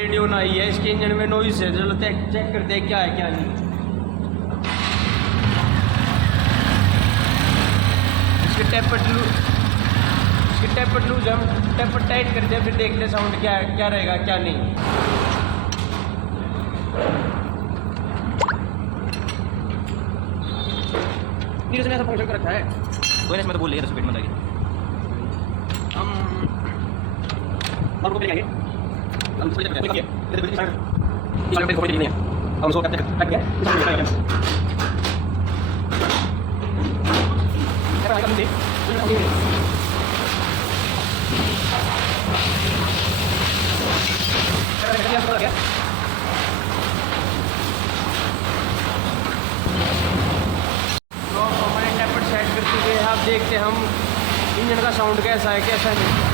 Radio ना ही है, इसके इंजन में नॉइस है। चलो चेक करते हैं क्या है क्या नहीं। इसके टेपर लूज हम टेपर टाइट करते हैं, फिर देखते हैं साउंड क्या रहेगा क्या नहीं। नीरज ने ऐसा फंक्शन कर रखा है, कोई नहीं, इसमें तो बोल लिया 10 मिनट में लगे। हम और को ले आएंगे हम थोड़ी देर में ये फोटो नहीं है हम सो करते हैं क्या क्या करना है तो हमारे टेपर सेट कर चुके हैं। आप देखते हैं हम इंजन का साउंड कैसा है कैसा नहीं।